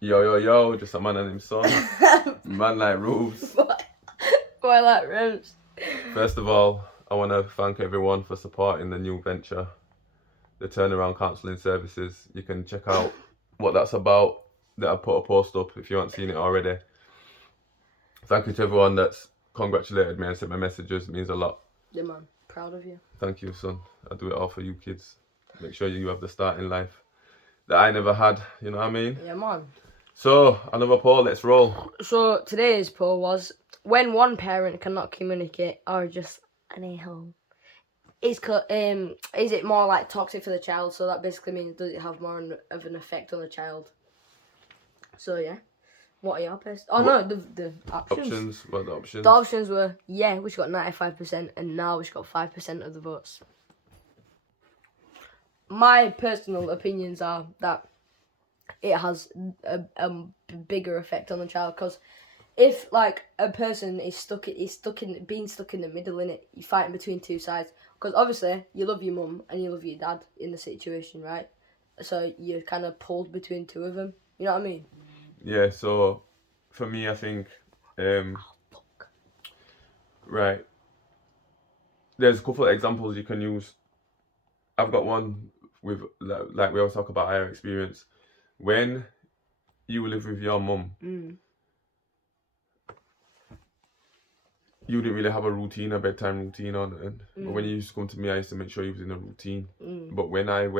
Yo, just a man and his son. Man like rules. Boy like rooms. First of all, I want to thank everyone for supporting the new venture, the turnaround counselling services. You can check out what that's about. That I put a post up if you haven't seen it already. Thank you to everyone that's congratulated me and sent me messages. It means a lot. Yeah, man. Proud of you. Thank you, son. I do it all for you kids. Make sure you have the start in life that I never had. You know what I mean? Yeah, man. So, another poll. Let's roll. So today's poll was: when one parent cannot communicate or just an a-hole, is it more like toxic for the child? So that basically means, does it have more of an effect on the child? So yeah, what are your opinions? Oh no, the options. What are the options? The options were which got 95%, and now which got 5% of the votes. My personal opinions are that it has a bigger effect on the child, because if like a person is being stuck in the middle, in it, you're fighting between two sides. Because obviously you love your mum and you love your dad in the situation, right? So you're kind of pulled between two of them. You know what I mean? Yeah. So, for me, I think, right. There's a couple of examples you can use. I've got one with, like we always talk about our experience. When you live with your mum, you didn't really have a bedtime routine on it. But when you used to come to me, I used to make sure you was in a routine. But when you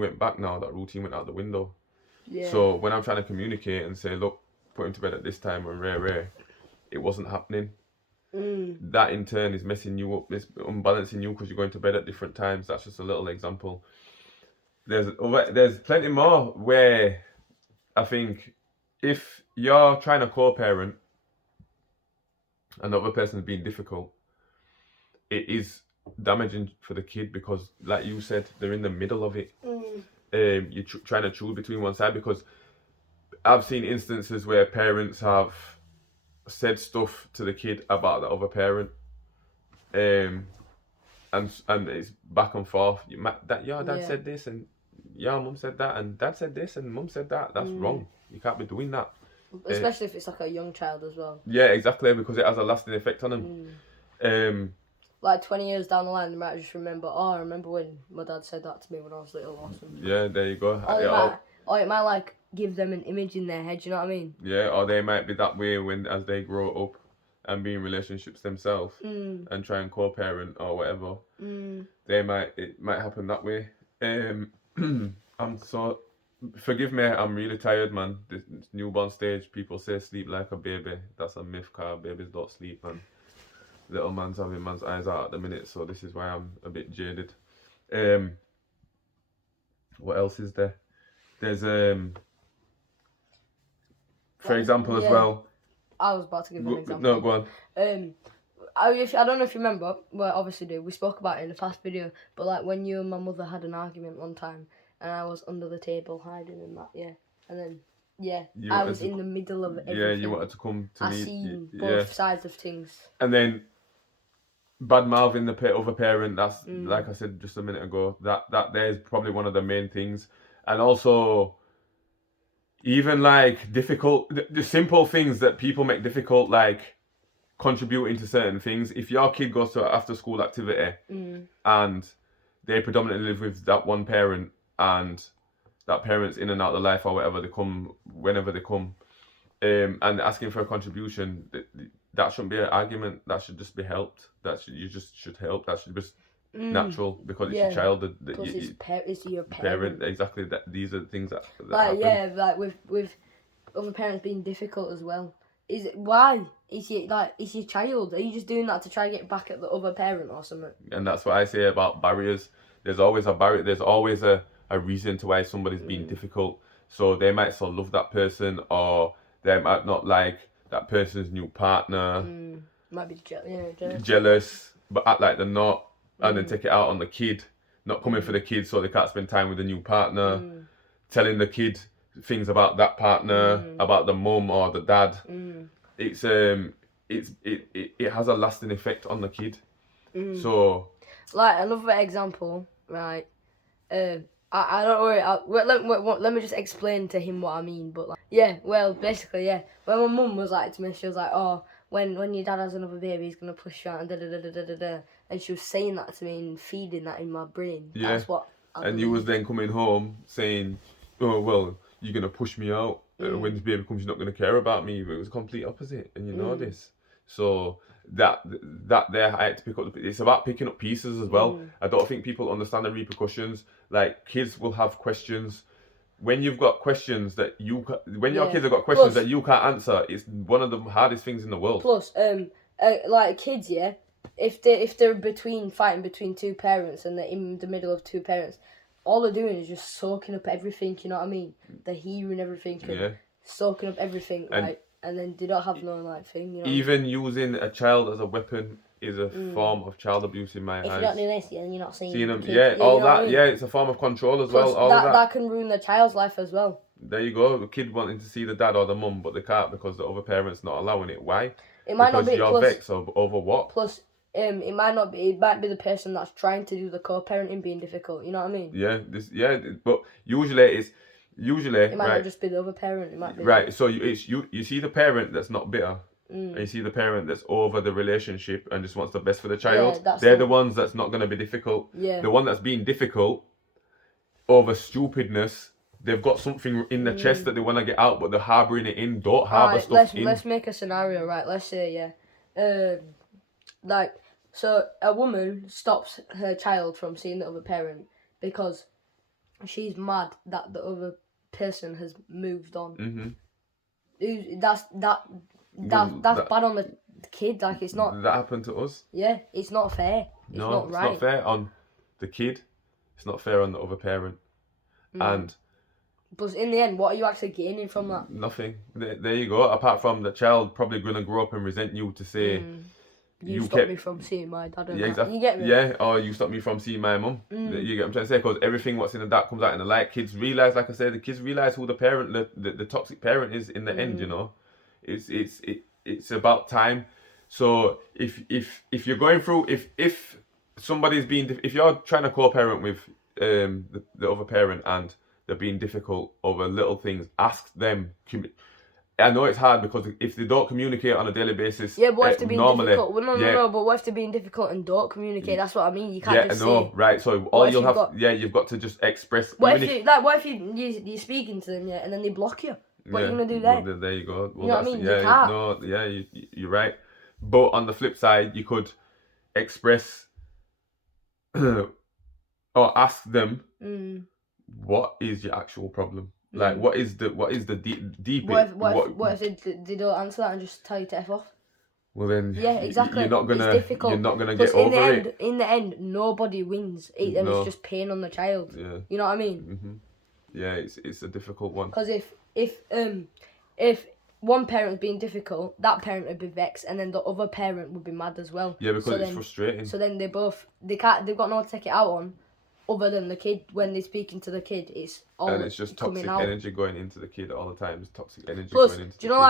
went back now, that routine went out the window. Yeah. So when I'm trying to communicate and say, look, put him to bed at this time and rare, it wasn't happening. That in turn is messing you up, it's unbalancing you because you're going to bed at different times. That's just a little example. There's plenty more where I think if you're trying to co-parent and the other person's being difficult, it is damaging for the kid because, like you said, they're in the middle of it. You're trying to choose between one side, because I've seen instances where parents have said stuff to the kid about the other parent, and it's back and forth. Your dad said this and your mum said that, and dad said this and mum said that. That's wrong. You can't be doing that. Especially if it's like a young child as well. Yeah, exactly, because it has a lasting effect on them. Like 20 years down the line, they might just remember, I remember when my dad said that to me when I was little or something. Yeah, there you go. Or it might like give them an image in their head, you know what I mean? Yeah, or they might be that way as they grow up and be in relationships themselves and try and co-parent or whatever. It might happen that way. Forgive me, I'm really tired, man. This newborn stage, people say sleep like a baby. That's a myth, car. Babies don't sleep, man. Little man's having man's eyes out at the minute, so this is why I'm a bit jaded. What else is there? There's for example, as well. I was about to give an example. No, go on. I don't know if you remember. Well, obviously do. We spoke about it in the past video. But like when you and my mother had an argument one time, and I was under the table hiding and that, and then I was in the middle of everything. Yeah, you wanted to come to me. I seen both sides of things. And then bad mouthing the other parent. That's like I said just a minute ago. That there's probably one of the main things, and also even like difficult, the simple things that people make difficult, like contributing to certain things. If your kid goes to an after school activity and they predominantly live with that one parent and that parent's in and out of life or whatever, they come whenever they come, and asking for a contribution, that shouldn't be an argument. That should just be helped. You just should help. That should be natural, because it's your child. It's your parent. Exactly. These are the things that happen. Like with other parents being difficult as well. Why? It's your child. Are you just doing that to try and get back at the other parent or something? And that's what I say about barriers. There's always a barrier. There's always a reason to why somebody's being difficult. So they might still love that person, or they might not like that person's new partner. Might be jealous, but act like they're not, and then take it out on the kid. Not coming for the kid, so they can't spend time with the new partner. Telling the kid things about that partner, about the mum or the dad. It has a lasting effect on the kid. So, like another example, right? I don't worry. Let me just explain to him what I mean. But like, yeah, well, basically, yeah. When my mum was like to me, she was like, "Oh, when your dad has another baby, he's gonna push you out and da da da da da da da." And she was saying that to me and feeding that in my brain. Yeah. That's what I And you was believe. then coming home saying, "Oh well, you're gonna push me out. When this baby comes, you're not gonna care about me." But it was the complete opposite, and you know this. So that there, I had to pick up. It's about picking up pieces as well. I don't think people understand the repercussions. Like kids will have questions. When you've got questions that when your Yeah. kids have got questions Plus- that you can't answer, it's one of the hardest things in the world. Plus, like kids, yeah. If they're fighting between two parents and they're in the middle of two parents, all they're doing is just soaking up everything. You know what I mean? They're hearing everything and Yeah. soaking up everything, And- right? And then they don't have no like thing. You know. Even using a child as a weapon is a form of child abuse in my If eyes. you don't do this, then you're not seeing them, the kid. yeah, you all know what I that, mean? yeah, it's a form of control as Plus, well. All that can ruin the child's life as well. There you go. The kid wanting to see the dad or the mum, but they can't because the other parent's not allowing it. Why? It might Because not be. you're vexed over what? Plus, it might not be. It might be the person that's trying to do the co-parenting being difficult. You know what I mean? Yeah, but usually It might right, not just be the other parent. It might be right. So you see the parent that's not bitter, and you see the parent that's over the relationship and just wants the best for the child. that's They're the ones that's not going to be difficult. Yeah. The one that's being difficult over stupidness. They've got something in their chest that they want to get out, but they're harboring it in. Don't harbor stuff in. Let's make a scenario, right? Let's say, so a woman stops her child from seeing the other parent because she's mad that the other person has moved on. That's bad on the kid. Like it's not. That happened to us. Yeah, it's not fair. It's not right. It's not fair on the kid. It's not fair on the other parent. And Plus, in the end, what are you actually gaining from that? nothing. There you go. Apart from the child probably going to grow up and resent you to say you stopped me from seeing my dad. Yeah, exactly. You get me? Yeah, or you stopped me from seeing my mum. You get what I'm trying to say? Because everything what's in the dark comes out in the light. Kids realise, like I said, the kids realise who the parent, the toxic parent is in the end. You know, it's about time. So if you're going through, if somebody's being, if you're trying to co-parent with the other parent and they're being difficult over little things, ask them. I know it's hard because if they don't communicate on a daily basis, yeah, but what if they're being difficult? Well, no. But what if they're being difficult and don't communicate? That's what I mean. You can't just say. Right. So all you'll have, you've got to just express. What if you're speaking to them, and then they block you? What are you gonna do then? Well, there you go. Well, you know what I mean? Yeah, you can't. You're right. But on the flip side, you could express or ask them, what is your actual problem? Like, what is the deep? What if they don't answer that and just tell you to F off? Well then, yeah, exactly. You're not gonna Plus, get over it. In the end, nobody wins, and it's just pain on the child. Yeah. You know what I mean? Yeah, it's a difficult one. Because if one parent was being difficult, that parent would be vexed, and then the other parent would be mad as well. Yeah, because it's frustrating. So then they've got no one to take it out on, other than the kid. When they're speaking to the kid, it's all and it's just toxic out. energy going into the kid all the time. It's toxic energy Plus, going into do you know,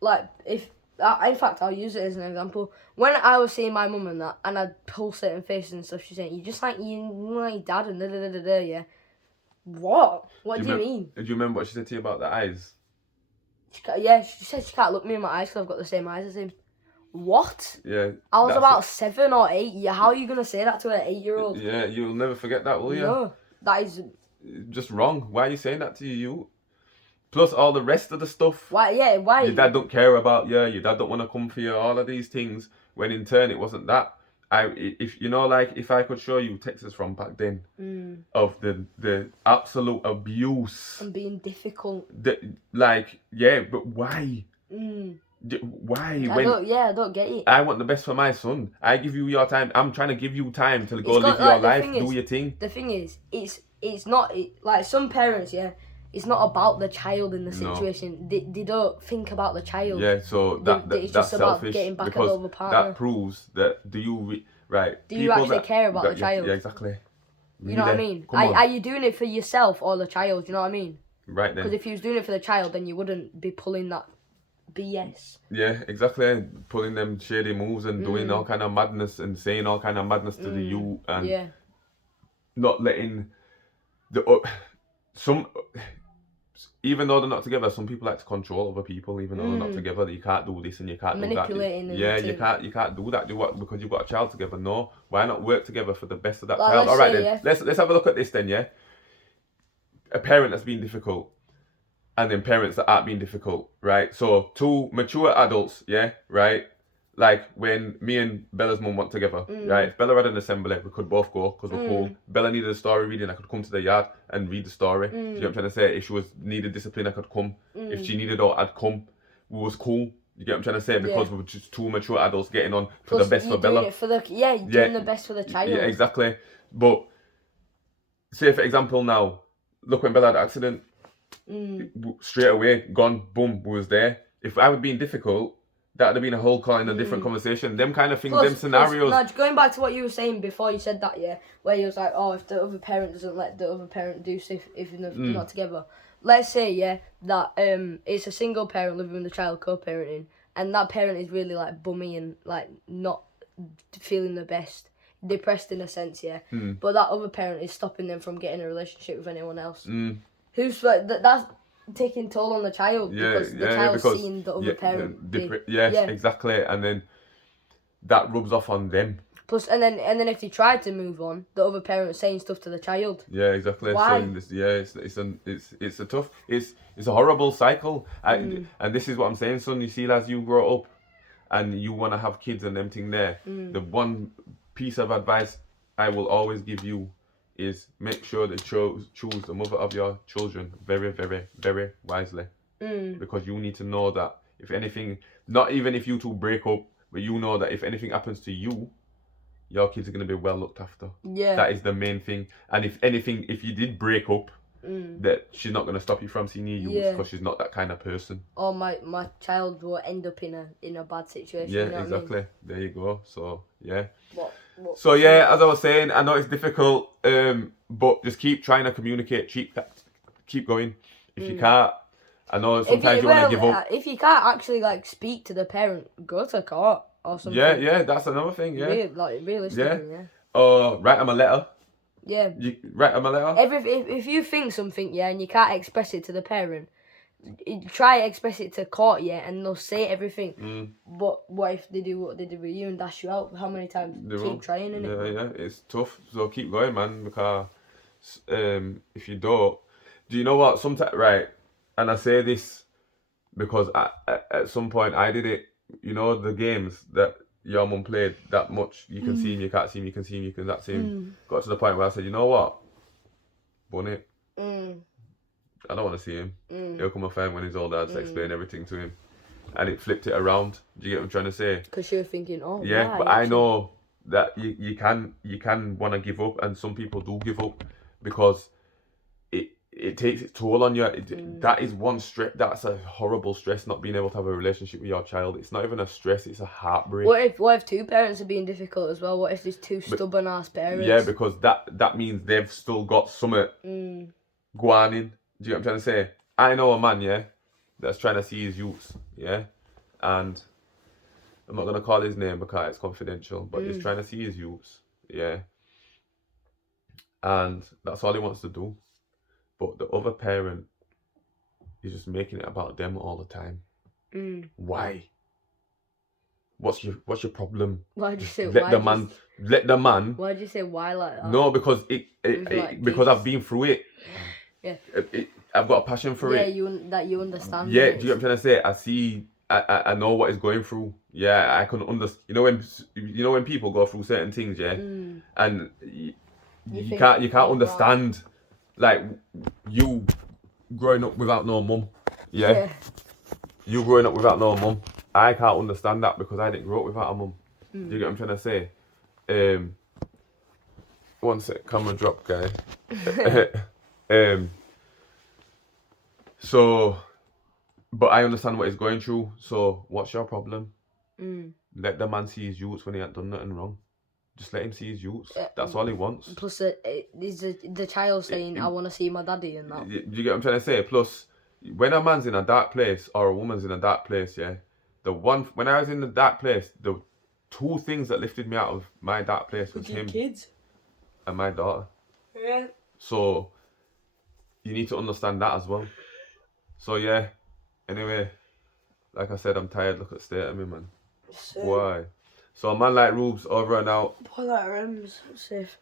like if in fact I'll use it as an example. When I was seeing my mum and that, and I'd pull certain faces and stuff, she's saying, "You just like your dad and da da da da." Yeah. What? What do you mean? Do you remember what she said to you about the eyes? She said she can't look me in my eyes because I've got the same eyes as him. What? Yeah. I was about 7 or 8. How are you gonna say that to an 8-year-old? Yeah, you'll never forget that, will you? No, that is just wrong. Why are you saying that to you? Plus all the rest of the stuff. Why? Yeah, why? Your dad don't care about you. Your dad don't want to come for you. All of these things. When in turn it wasn't that. If I could show you texts from back then of the absolute abuse and being difficult. But why? Why? I don't get it. I want the best for my son. I give you your time. I'm trying to give you time to go live your life, do your thing. The thing is, it's not like some parents. Yeah, it's not about the child in the situation. No. They don't think about the child. Yeah, so it's just selfish about getting back at the other partner. That proves that do you actually care about the child? Yeah, exactly. You know what I mean? Are you doing it for yourself or the child? You know what I mean? Right then. Because if you was doing it for the child, then you wouldn't be pulling that BS. Yeah, exactly. Pulling them shady moves and doing all kind of madness and saying all kind of madness to the youth and not letting some, even though they're not together, some people like to control other people. Even though they're not together, you can't do this and you can't do that. Manipulating. Yeah, you can't do that. Do what because you've got a child together? No, why not work together for the best of that child? All right, then let's have a look at this then. Yeah, a parent that's been difficult, and then parents that aren't being difficult, right? So two mature adults, yeah, right. Like when me and Bella's mum went together, right? If Bella had an assembly, we could both go because we're cool. Bella needed a story reading, I could come to the yard and read the story. Do you know what I'm trying to say? If she needed discipline, I could come. If she needed out, I'd come. We was cool. You get what I'm trying to say? Because we were just two mature adults getting on for the best for Bella. You're doing the best for the child. Yeah, exactly. But say for example now, look when Bella had an accident, straight away, gone, boom, we was there. If I was being difficult, that'd have been a whole kind of different conversation. Them kind of things, them scenarios. Plus, going back to what you were saying before you said that, yeah, where you was like, oh, if the other parent doesn't let the other parent do stuff if they're not together. Let's say, yeah, that it's a single parent living with the child co-parenting, and that parent is really like bummy and like not feeling the best, depressed in a sense, yeah. But that other parent is stopping them from getting a relationship with anyone else. Who's that's taking toll on the child because the child's seeing the other parent. Yes, exactly, and then that rubs off on them. Plus, and then if they try to move on, the other parent's saying stuff to the child. Yeah, exactly. Why? It's a horrible cycle. And this is what I'm saying, son. You see, as you grow up, and you want to have kids and them thing there, the one piece of advice I will always give you is make sure that choose the mother of your children very, very, very wisely. Because you need to know that if anything, not even if you two break up, but you know that if anything happens to you, your kids are going to be well looked after. Yeah. That is the main thing. And if anything, if you did break up, that she's not going to stop you from seeing your youth because she's not that kind of person. Or my child will end up in a bad situation. Yeah, you know exactly. What I mean? There you go. So, yeah. What, so, yeah, as I was saying, I know it's difficult, but just keep trying to communicate. Keep going. If you can't, I know sometimes you want to give up. If you can't actually, like, speak to the parent, go to court or something. Yeah, that's another thing, yeah. Realistically, yeah. Or write them a letter. Yeah. You write them a letter. If you think something, yeah, and you can't express it to the parent, try express it to court, yeah, and they'll say everything. But what if they do what they did with you and dash you out? How many times? Keep trying, innit? Yeah, it's tough. So keep going, man, because if you don't... Do you know what? Sometimes, right, and I say this because at some point I did it, you know, the games that your mum played that much, you can see him, you can't see him, you can see him, you can not see him. Got to the point where I said, you know what? Bun it. I don't want to see him. He'll come a time when he's older, I'll just explain everything to him. And it flipped it around. Do you get what I'm trying to say? Because you're thinking, oh, yeah, right, but I know that you can want to give up, and some people do give up because it takes its toll on you. That is one stress. That's a horrible stress, not being able to have a relationship with your child. It's not even a stress, it's a heartbreak. What if two parents are being difficult as well? What if there's two stubborn ass parents? Yeah, because that means they've still got something going in. Do you know what I'm trying to say? I know a man, yeah, that's trying to see his youths, yeah, and I'm not gonna call his name because it's confidential, but he's trying to see his youths, yeah, and that's all he wants to do. But the other parent is just making it about them all the time. Why? What's your problem? Why did you say let the man. Why did you say why like that? No, because because I've been through it. Yeah. I've got a passion for it. Yeah, you understand. Yeah, do you know what I'm trying to say? I see. I know what he's going through. Yeah, I can understand. You know when people go through certain things, yeah, and you can't understand. Like, you growing up without no mum, yeah? You growing up without no mum, I can't understand that because I didn't grow up without a mum. Do you get what I'm trying to say? One sec, camera drop, guy. So, but I understand what he's going through, so what's your problem? Let the man see his youths when he ain't done nothing wrong. Just let him see his youths. That's all he wants. Plus, is the child saying, I want to see my daddy and that. Do you get what I'm trying to say? Plus, when a man's in a dark place or a woman's in a dark place, yeah, when I was in the dark place, the two things that lifted me out of my dark place was him kids and my daughter. Yeah. So, you need to understand that as well. So yeah. Anyway, like I said, I'm tired. Look at the state of me, man. So, Why? So man like Rubes over and out. boy, that rhymes. Safe.